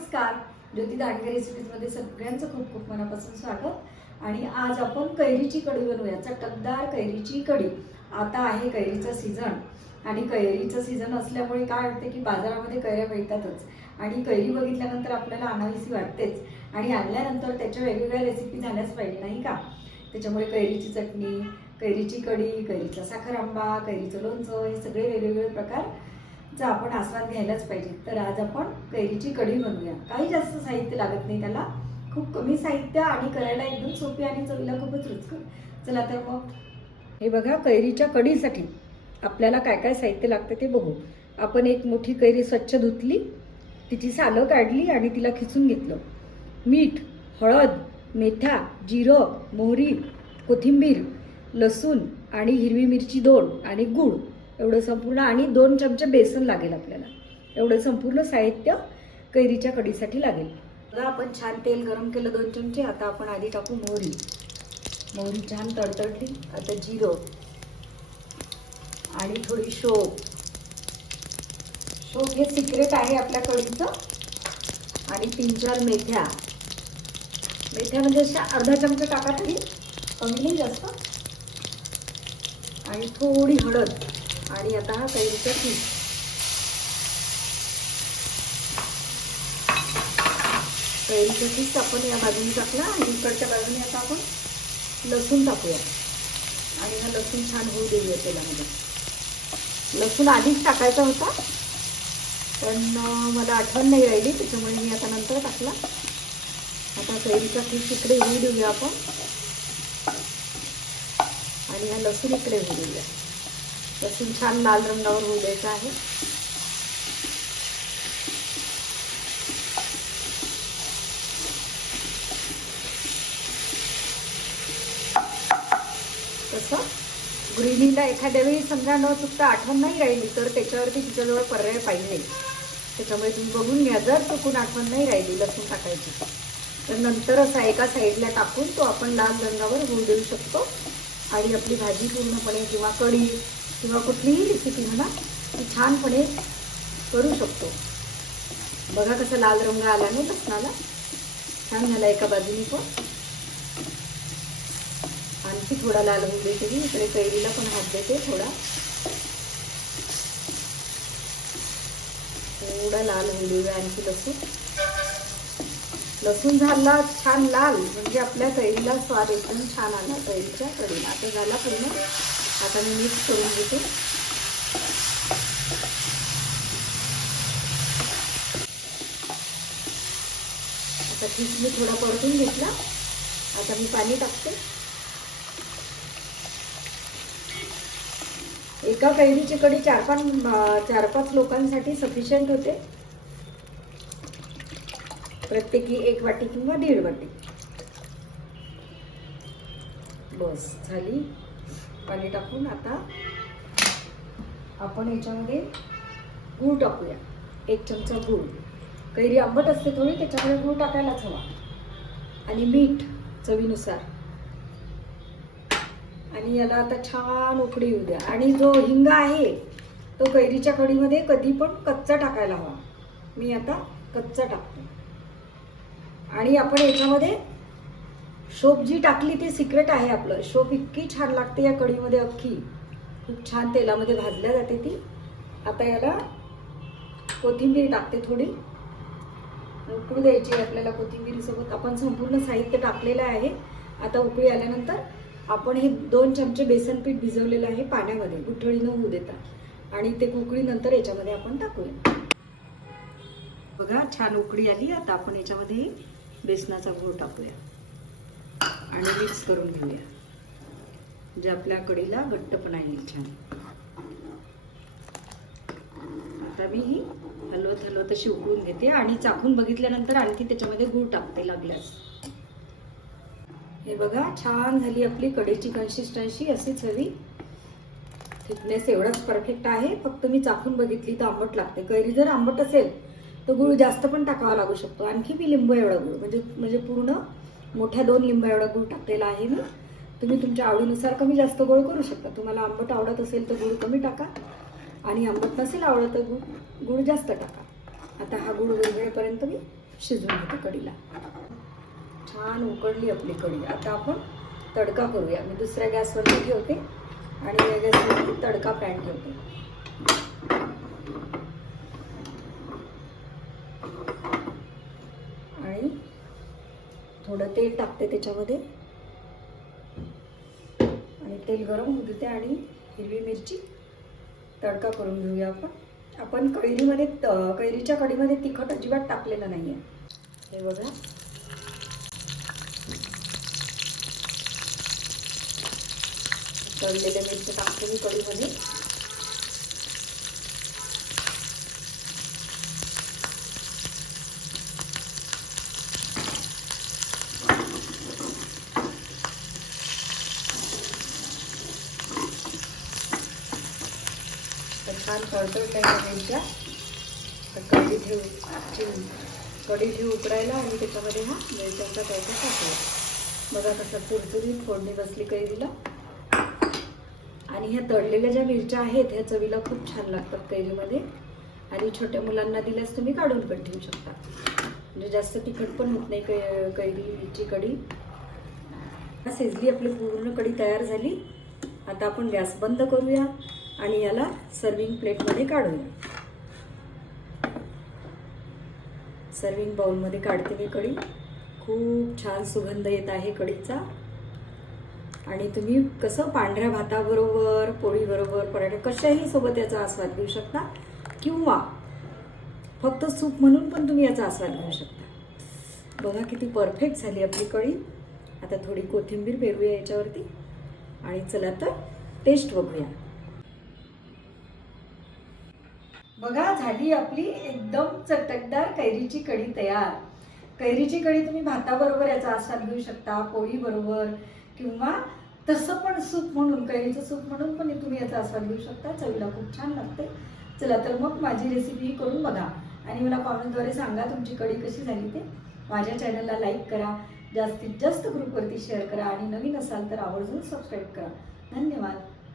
नमस्कार. ज्योती दांडगे रेसिपीजमध्ये सगळ्यांचं खूप खूप मनापासून स्वागत. आणि आज आपण कैरीची कढी बनवूया. चटकदार कैरीची कढी. आता आहे कैरीचा सीझन आणि कैरीचं सीझन असल्यामुळे काय वाटते की बाजारामध्ये कैऱ्या मिळतातच आणि कैरी बघितल्यानंतर आपल्याला आणावीशी वाटतेच आणि आणल्यानंतर त्याच्या वेगवेगळ्या रेसिपी झाल्याच पाहिजे नाही का. त्याच्यामुळे कैरीची चटणी, कैरीची कढी, कैरीचा साखर आंबा, कैरीचं लोणचं हे सगळे वेगवेगळे प्रकार चा आपण आस्वाद घ्यायलाच पाहिजे. तर आज आपण कैरीची कढी बनवूया. काही जास्त साहित्य लागत नाही त्याला, खूप कमी साहित्य आणि करायला एकदम सोपी आणि चवीला खूपच रुचकर. चला तर मग हे बघा, कैरीच्या कढीसाठी आपल्याला काय काय साहित्य लागतं ते बघू. आपण एक मोठी कैरी स्वच्छ धुतली, तिची सालं काढली आणि तिला खिसून घेतलं. मीठ, हळद, मेथ्या, जिरं, मोहरी, कोथिंबीर, लसूण आणि हिरवी मिरची 2 आणि गूळ एवढं संपूर्ण आणि 2 चमचे बेसन लागेल आपल्याला. एवढं संपूर्ण साहित्य कैरीच्या कढीसाठी लागेल. बघा, आपण छान तेल गरम केलं 2 चमचे. आता आपण आधी टाकू मोहरी. मोहरी छान तडतडली. आता जिरं आणि थोडी शोप. शोप हे सिक्रेट आहे आपल्या कढीचं. आणि 3-4 मेथ्या. मेथ्या म्हणजे अशा अर्धा चमचा टाका तरी, कमी नाही जास्त. आणि थोडी हळद. आणि आता हा कैरीचा पीठ. कैरीचा पीठ आपण या बाजूने टाकला आणि इकडच्या बाजूने आता आपण लसूण टाकूया आणि हा लसूण छान होऊ देऊया तेलामध्ये. लसूण आधीच टाकायचा होता पण मला आठवण नाही राहिली, त्याच्यामुळे मी आता नंतर टाकला. आता कैरीचा पीठ इकडे होऊ देऊया आपण आणि हा लसूण इकडे होऊ देऊया. लसूण छान लाल रंगावर होऊ द्यायचा आहे. तसं गृहिणीला एखाद्या वेळी समजा न चुकता आठवण नाही राहिली तर त्याच्यावरती तिच्याजवळ पर्याय पाहिजे. त्याच्यामुळे तुम्ही बघून घ्या, जर चुकून आठवण नाही राहिली लसूण टाकायची तर नंतर असा एका साईडला टाकून तो आपण लाल रंगावर होऊ देऊ शकतो आणि आपली भाजी पूर्णपणे किंवा कढी किंवा कुठलीही रेसिपी म्हणा ती छानपणे करू शकतो. बघा कसा लाल रंग आला नाही लसणाला, छान झाला एका बाजूने. पण आणखी थोडा लाल होऊ देते मी. इकडे कैरीला पण हात देते थोडा लाल होऊ देऊया. आणखी लसूण झाला छान लाल म्हणजे आपल्या कैरीला स्वाद एकदम छान आला कैरीच्या कढीला. आता झाला पूर्ण. आता मी मिक्स करून घेते. आता ठीक मी थोडा परतून घेतला. आता मी पाणी टाकते. एका कैरीची कढी 4-5 लोकांसाठी सफिशियंट होते. प्रत्येकी 1 वाटी किंवा 1.5 वाटी बस झाली. पाणी टाकून आता आपण याच्यामध्ये गूळ टाकूया. 1 चमचा गूळ. कैरी आंबट असते थोडी, त्याच्यामुळे गूळ टाकायलाच हवा. आणि मीठ चवीनुसार. आणि याला आता छान उकळी येऊ द्या. आणि जो हिंग आहे तो कैरीच्या कढीमध्ये कधी पण कच्चा टाकायला हवा. मी आता कच्चा टाकते. आणि आपण याच्यामध्ये शोप जी टाकली ती सिक्रेट आहे आपलं. शोप इतकी छान लागते या कढीमध्ये, अख्खी खूप छान तेलामध्ये भाजल्या जाते ती. आता याला कोथिंबीर टाकते थोडी. उकळू द्यायची आपल्याला कोथिंबीरीसोबत. आपण संपूर्ण साहित्य टाकलेलं आहे. आता उकळी आल्यानंतर आपण हे 2 चमचे बेसन पीठ भिजवलेलं आहे पाण्यामध्ये, गुठळी न होऊ देता. आणि ते उकळी नंतर याच्यामध्ये आपण टाकूया. बघा छान उकळी आली. आता आपण याच्यामध्ये बेसनाचा गूळ टाकूया आणि मिक्स करून घेऊया म्हणजे आपल्या कढीला घट्टपणा येईल छान. आता मी ही हलवत अशी उकळून घेते आणि चाखून बघितल्यानंतर आणखी त्याच्यामध्ये गूळ टाकते लागल्यास. हे बघा छान झाली आपली कढीची कन्सिस्टन्सी. अशीच हवी. थिकनेस एवढाच परफेक्ट आहे. फक्त मी चाखून बघितली तर आंबट लागते. कैरी जर आंबट असेल तर गूळ जास्त पण टाकावा लागू शकतो. आणखी मी लिंबू एवढा गूळ म्हणजे पूर्ण मोठ्या 2 लिंबा एवढा गूळ टाकलेला आहे मी. तुम्ही तुमच्या आवडीनुसार कमी जास्त गोड करू शकता. तुम्हाला आंबट आवडत असेल तर गूळ कमी टाका आणि आंबट नसेल आवडत तर गूळ जास्त टाका. आता हा गूळ विरघळेपर्यंत मी शिजून घेते कढीला. छान उकडली आपली कढी. आता आपण तडका करूया. मी दुसऱ्या गॅसवरती ठेवते आणि या गॅसवरती तडका पॅन ठेवते. आणि थोडं तेल टाकते त्याच्यामध्ये आणि तेल गरम होऊ देते आणि हिरवी मिरची तडका करून घेऊया आपण. आपण कैरीच्या कढीमध्ये तिखट अजिबात टाकलेलं नाही आहे. हे बघा, तळलेल्या मिरच्या टाकते मी कढीमध्ये. छान तळतळल्या मिरच्या. कढी ठेवू उकडायला आणि त्याच्यामध्ये हा मिरच्यांचा तडका टाकूया. बघा कसं कुरकुरीत फोडणी बसली कैरीला. आणि ह्या तळलेल्या ज्या मिरच्या आहेत ह्या चवीला खूप छान लागतात कैरीमध्ये. आणि छोट्या मुलांना दिल्यास तुम्ही काढून पण ठेवू शकता, म्हणजे जास्त तिखट पण होत नाही कैरीची कढी. शिजली आपली पूर्ण कढी तयार झाली. आता आपण गॅस बंद करूया आणि याला सर्विंग प्लेटमध्ये काढूया. सर्विंग बाउलमध्ये काढते मी कढी. खूप छान सुगंध येत आहे कढीचा. आणि तुम्ही कसं पांढऱ्या भाताबरोबर, पोळीबरोबर, पराठे कशाही सोबत याचा आस्वाद घेऊ शकता किंवा फक्त सूप म्हणून पण तुम्ही याचा आस्वाद घेऊ शकता. बघा किती परफेक्ट झाली आपली कढी. आता थोडी कोथिंबीर पेरूया याच्यावरती आणि चला तर टेस्ट बघूया. बघा, झाली आपली एकदम चटकदार कैरीची कढी तयार. कैरीची कढी तुम्ही भाताबरोबर याचा आस्वाद घेऊ शकता, पोळीबरोबर, किंवा तसं पण सूप म्हणून, कैरीचं सूप म्हणून पण तुम्ही याचा आस्वाद घेऊ शकता. चवीला खूप छान लागते. चला तर मग माझी रेसिपी करून बघा आणि मला कॉमेंटद्वारे सांगा तुमची कढी कशी झाली ते. माझ्या चॅनलला लाईक करा, जास्तीत जास्त ग्रुपवरती शेअर करा आणि नवीन असाल तर आवर्जून सबस्क्राईब करा. धन्यवाद.